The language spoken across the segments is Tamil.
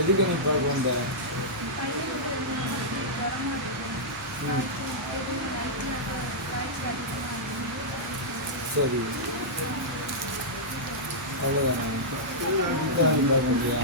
எதுக்கு நீ பார்க்க வந்த? சரி, அவ்வளோதான். பார்க்க முடியா?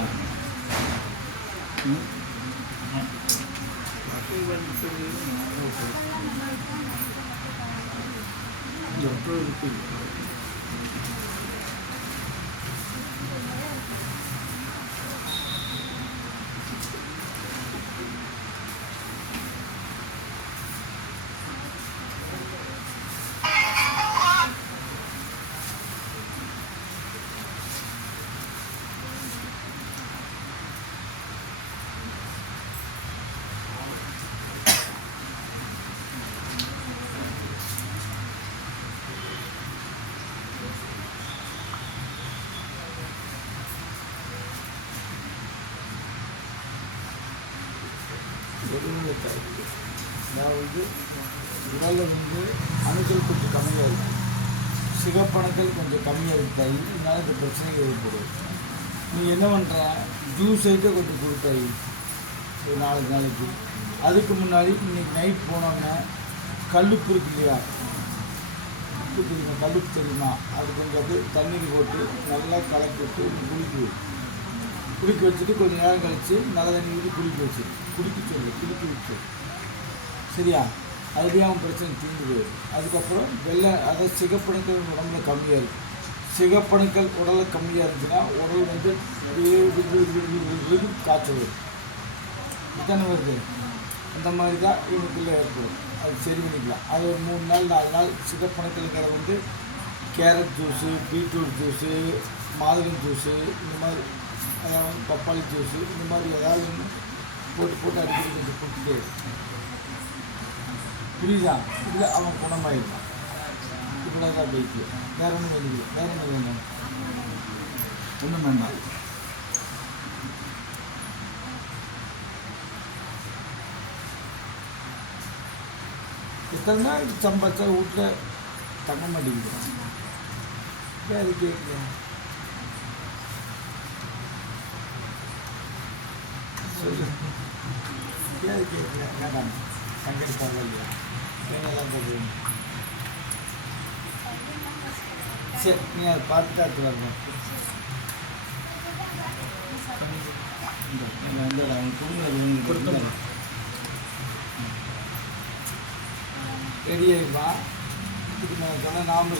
அதாவது உடலில் அணுக்கள் கொஞ்சம் கம்மியாக இருக்கும், சிகப்பணுக்கள் கொஞ்சம் கம்மியாக இருக்காய். இதனால் இந்த பிரச்சனைகள் ஏற்படும். நீ என்ன பண்ணுற, ஜூஸ் ஐட்டம் கொஞ்சம் கொடுத்தாய் ஒரு 4 நாளைக்கு. அதுக்கு முன்னாடி இன்றைக்கி நைட் போனோன்னே கல்லுப்பு இருக்கு இல்லையா, உப்பு தெரியுமா, கல்லுப்பு தெரியுமா, அது கொஞ்சம் அப்படியே தண்ணீர் போட்டு நல்லா கலக்கி விட்டு குளிக்க வச்சுட்டு கொஞ்சம் நேரம் கழித்து நல்ல தண்ணி ஊற்றி குளிக்க வச்சு சரியா? அதுலேயே அவன் பிரச்சனை தீர்ந்து. அதுக்கப்புறம் அதை சிகப்பணுக்கள் உடம்புல கம்மியாக இருக்குது. சிகப்பணுக்கள் உடலில் கம்மியாக இருந்துச்சுன்னா உடல் காய்ச்சல் வரும். இத்தனை வருது. அந்த மாதிரி தான் இவனுக்குள்ளே ஏற்படும். அது சரி பண்ணிக்கலாம். அது ஒரு 3 நாள் 4 நாள் சிகப்பணுக்களுங்கிறத கேரட் ஜூஸு, பீட்ரூட் ஜூஸு, மாதுளம் ஜூஸு, இந்த மாதிரி அதாவது பப்பாளி ஜூஸு, இந்த மாதிரி ஏதாவது போட்டு அடிக்கடி கொஞ்சம் கொடுத்துட்டே புரியுதா? இதில் அவன் குணமாயிடுவான். இப்படி தான் பைக்கியம். வேறு ஒன்றும் வேணும், வேறு ஒன்றும் வேணும், ஒன்றும் வேண்டாம். எத்தனை நாள் சம்பாதிச்சா வீட்டில் தங்க மாட்டேங்கிறான். வேறு கேட்குறேன் சொல்லு. ஏது கேட்குறேன் வேண்டாம், தங்கிருப்பாங்க இல்லையா, என்னெல்லாம் போடுவோம். சரி, நீ அதை பார்த்துட்டு அடுத்து வரணும். வந்து அவன் துணி கொடுத்து ரெடியாகிப்பா. இதுக்கு நான் சொன்ன நாம